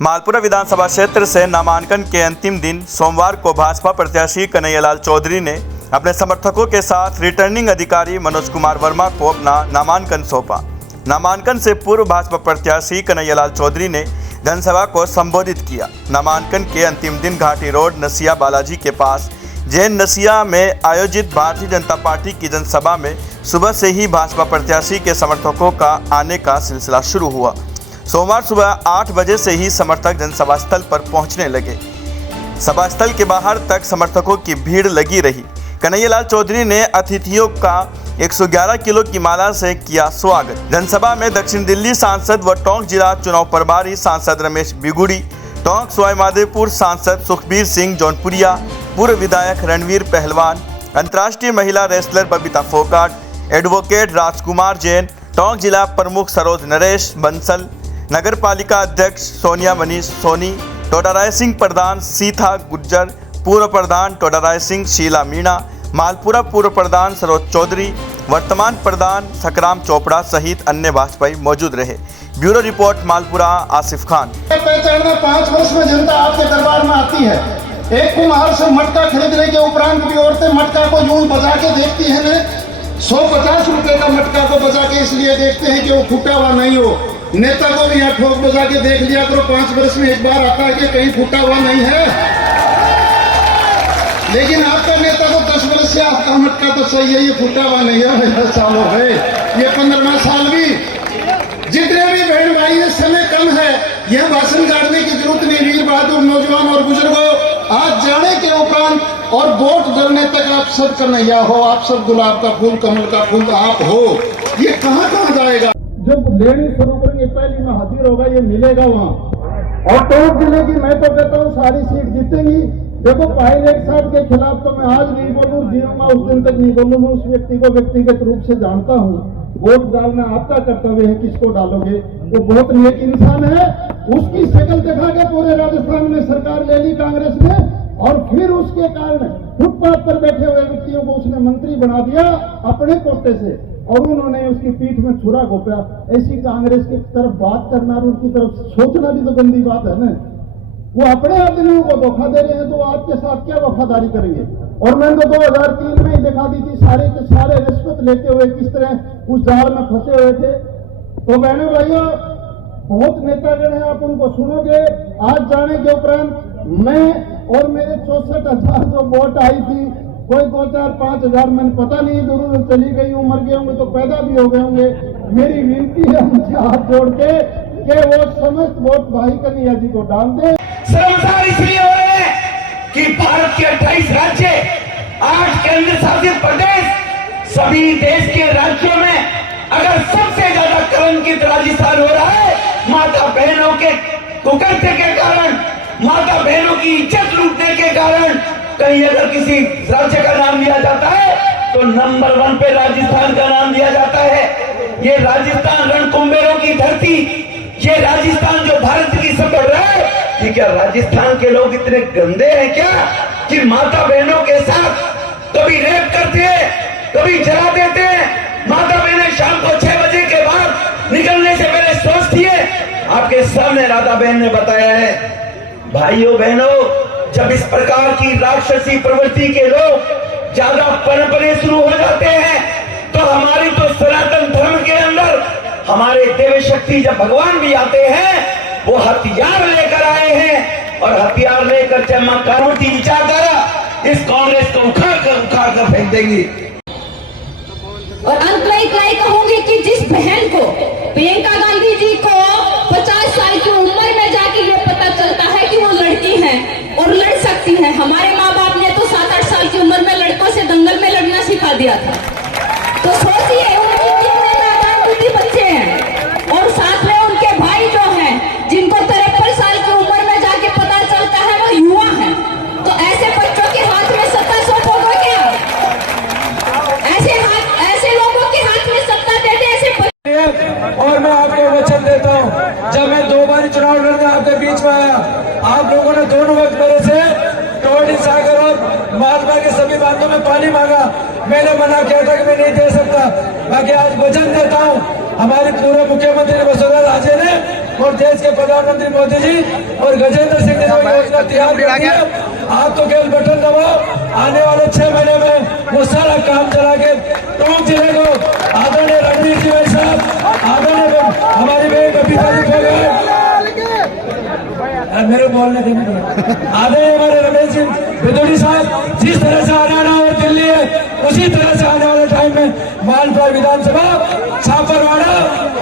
मालपुरा विधानसभा क्षेत्र से नामांकन के अंतिम दिन सोमवार को भाजपा प्रत्याशी कन्हैयालाल चौधरी ने अपने समर्थकों के साथ रिटर्निंग अधिकारी मनोज कुमार वर्मा को अपना नामांकन सौंपा। नामांकन से पूर्व भाजपा प्रत्याशी कन्हैयालाल चौधरी ने जनसभा को संबोधित किया। नामांकन के अंतिम दिन घाटी रोड नसिया बालाजी के पास जैन नसिया में आयोजित भारतीय जनता पार्टी की जनसभा में सुबह से ही भाजपा प्रत्याशी के समर्थकों का आने का सिलसिला शुरू हुआ। सोमवार सुबह 8 बजे से ही समर्थक जनसभा स्थल पर पहुंचने लगे। सभा स्थल के बाहर तक समर्थकों की भीड़ लगी रही। कन्हैयालाल चौधरी ने अतिथियों का 111 किलो की माला से किया स्वागत। जनसभा में दक्षिण दिल्ली सांसद व टोंक जिला चुनाव प्रभारी सांसद रमेश बिगुड़ी, टोंक सवाईमाधोपुर सांसद सुखबीर सिंह जौनपुरिया, पूर्व विधायक रणवीर पहलवान, अंतर्राष्ट्रीय महिला रेसलर बबीता फोगाट, एडवोकेट राजकुमार जैन, टोंक जिला प्रमुख सरोज नरेश बंसल, नगर पालिका अध्यक्ष सोनिया मनीष सोनी, टोडाराय सिंह प्रधान सीता गुज्जर, पूर्व प्रधान टोडाराय सिंह शीला मीणा, मालपुरा पूर्व प्रधान सरोज चौधरी, वर्तमान प्रधान सकराम चोपड़ा सहित अन्य भाजपाई मौजूद रहे। Bureau report Malpura Asif Khan. पहचानना 5 वर्ष में जनता आपके दरबार में आती है। एक कुम्हार से मटका खरीदने के उपरांत भी औरतें मटका को यूं बजा के देखती है। 150 रुपए का मटका को बजा के इसलिए देखते हैं कि वो फूटा हुआ नहीं हो। नेता को भी यहाँ ठोक बजा के देख लिया करो, 5 वर्ष में एक बार आता है कि कहीं फूटा हुआ नहीं है। लेकिन आपका नेता को 10 वर्ष से आपका मटका तो सही है, ये फूटा हुआ नहीं है। 10 साल हो गए, ये 15वां साल भी। जितने भी बहन भाई है, समय कम है, यह भाषण काटने की जरूरत नहीं। वीर बहादुर नौजवान और बुजुर्गों, आज जाने के उपरांत और वोट डरने तक आप सब कन्हैया हो, आप सब गुलाब का फूल कमल का फूल आप हो। ये कहाँ जाएगा? जब लेनी शुरू करेंगे पहली में हाजिर होगा, ये मिलेगा वहाँ। और टोंक जिले की मैं तो कहता हूँ सारी सीट जीतेंगी। देखो पायलट साहब के खिलाफ तो मैं आज नहीं बोलूँ, जीऊंगा उस दिन तक नहीं बोलूँ। उस व्यक्ति को व्यक्तिगत रूप से जानता हूँ। वोट डालना आपका कर्तव्य है, किसको डालोगे। वो बहुत नेक इंसान है। उसकी शक्ल दिखा के पूरे राजस्थान में सरकार ले ली कांग्रेस ने, और फिर उसके कारण फुटपाथ पर बैठे हुए व्यक्तियों को उसने मंत्री बना दिया अपने कोटे से, और उन्होंने उसकी पीठ में छुरा घोंपा। ऐसी कांग्रेस की तरफ बात करना और उनकी तरफ सोचना भी तो गंदी बात है ना। वो अपने आदमियों को धोखा दे रहे हैं, तो आपके साथ क्या वफादारी करेंगे। और मैंने तो 2003 में ही दिखा दी थी, सारे के सारे रिश्वत लेते हुए किस तरह उस जाल में फंसे हुए थे। तो बहनों भाइयों, बहुत नेतागण हैं, आप उनको सुनोगे। आज जाने के उपरांत मैं और मेरे 64,000 जो वोट आई थी, कोई 2-4-5 मैंने पता नहीं, दूर चली गई हूँ, मर गए होंगे तो पैदा भी हो गए होंगे। मेरी विनती है उनसे हाथ जोड़ के कि वो समस्त वोट भाई कन्हैया जी को डाल दे। शर्मसार इसलिए हो रहे हैं कि भारत के 28 राज्य, 8 केंद्र शासित प्रदेश, सभी देश के राज्यों में अगर सबसे ज्यादा कलंकित राजस्थान हो रहा है, माता बहनों के कुकर्ते के कारण, माता बहनों की इज्जत लूटने के कारण, कहीं अगर किसी राज्य का नाम लिया जाता है तो नंबर 1 पे राजस्थान का नाम लिया जाता है। ये राजस्थान रणकुंभेरों की धरती, ये राजस्थान जो भारत की सब बढ़ रहा है, कि क्या राजस्थान के लोग इतने गंदे हैं क्या कि माता बहनों के साथ कभी रेप करते हैं, कभी जला देते हैं। माता बहनें शाम को 6 बजे के बाद निकलने से पहले सोचती है। आपके सामने राधा बहन ने बताया है। भाइयों बहनों, जब इस प्रकार की राक्षसी प्रवृत्ति के लोग ज्यादा पनपने शुरू हो जाते हैं, तो हमारी तो सनातन धर्म के अंदर हमारे देव शक्ति जब भगवान भी आते हैं, वो हथियार लेकर आए हैं, और हथियार लेकर चाहे कानून की विचारधारा इस कांग्रेस को उखाड़ कर फेंक देंगी। और अंत में इतना ही कहूंगी कि जिस बहन को, प्रियंका गांधी जी को 50 साल की उम्र में जाके ये पता चलता है कि वो लड़की है और लड़ सकती है। हमारे माँ बाप ने तो 7-8 साल की उम्र में लड़कों से दंगल में लड़ना सिखा दिया था। तो सोचिए उनके कितने नादान बुद्धि बच्चे हैं, और साथ में उनके भाई जो हैं, जिनको 53 साल की उम्र में जाके पता चलता है वो युवा है। तो ऐसे बच्चों के हाथ में सत्ता सौंपोगे क्या? ऐसे लोगों के हाथ में सत्ता दे दे ऐसे। और मैं आपको वचन देता हूँ, जब मैं 2 बार चुनाव लड़ने आपके बीच में आया, आप लोगों ने दोनों वक्त मेरे से टोडी सागर और मालवा के सभी बातों में पानी मांगा। मैंने मना किया था कि मैं नहीं दे सकता। बाकी आज वचन देता हूँ, हमारे पूर्व मुख्यमंत्री वसुंधरा राजे ने और देश के प्रधानमंत्री मोदी जी और गजेंद्र सिंह ने जो योजना तैयार की है, आप तो केवल बटन दबाओ, आने वाले 6 महीने में वो सारा काम चला के टोंक जिले को आदरणीय रणवीर जी भाई साहब, आदरणीय हमारी बबीता जी हो गए, मेरे बोलने देंगे आदरणीय हमारे रमेश जी बिदुड़ी साहब, जिस तरह से हरियाणा और दिल्ली है उसी तरह से आने वाले टाइम में मालपुरा विधानसभा, छापरवाड़ा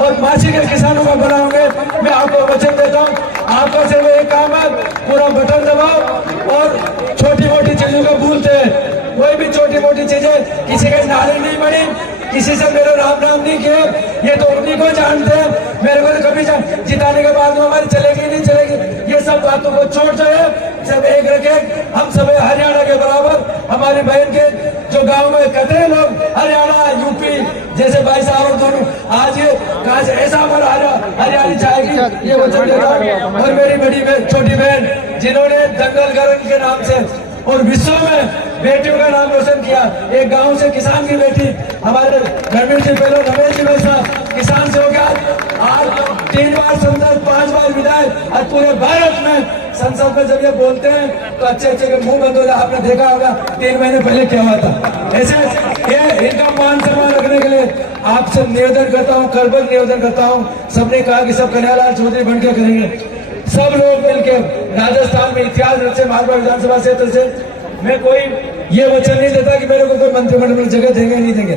और माछी के किसानों का बनाओगे। मैं आपको वचन देता हूँ, आपका सिर्फ एक काम है, पूरा बटन दबाओ और छोटी मोटी चीजों को भूलते हैं, कोई भी छोटी मोटी चीजें, किसी के नारे नहीं बनी, किसी से मेरे राम नाम नहीं किए, ये तो उन्हीं को जानते हैं, मेरे को तो कभी जिताने के बाद में हमारी चलेगी नहीं चलेगी, ये सब बातों को छोड़ जो है सब एक रखे, हम सब हरियाणा के बराबर, हमारी बहन के जो गांव में कहते हैं लोग हरियाणा यूपी, जैसे भाई साहब दोनों आज कहा ऐसा हमारा हरियाणी चाहेगी, ये वचन देता हूँ। और मेरी बड़ी छोटी बहन जिन्होंने दंगल गरन के नाम से और विश्व में बेटियों का नाम रोशन किया, एक गांव से किसान की बेटी हमारे रणवीर जी पहले रमेश जी भाई साहब किसान से हो गया, आज 3 बार संसद, 5 बार विधायक, आज पूरे भारत में संसद में जब ये बोलते हैं तो अच्छे अच्छे के मुंह बंद हो जाए। आपने देखा होगा 3 महीने पहले क्या हुआ था। ऐसे ये इनका मान सम्मान रखने के लिए आपसे निवेदन करता हूँ, करबद्ध निवेदन करता हूँ। सबने कहा कि सब कन्हैयालाल चौधरी बनकर करेंगे, सब लोग मिलकर राजस्थान में इतिहास रचे मालवा विधानसभा क्षेत्र से। मैं कोई ये वचन नहीं देता कि मेरे को कोई मंत्रिमंडल में जगह देंगे नहीं देंगे,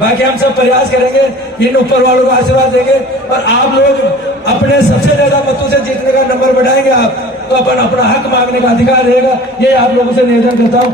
बाकी हम सब प्रयास करेंगे, इन ऊपर वालों को आशीर्वाद देंगे और आप लोग अपने सबसे ज्यादा मतों से जीतने का नंबर बढ़ाएंगे आप तो अपन अपना हक मांगने का अधिकार रहेगा। ये आप लोगों से निवेदन करता हूँ।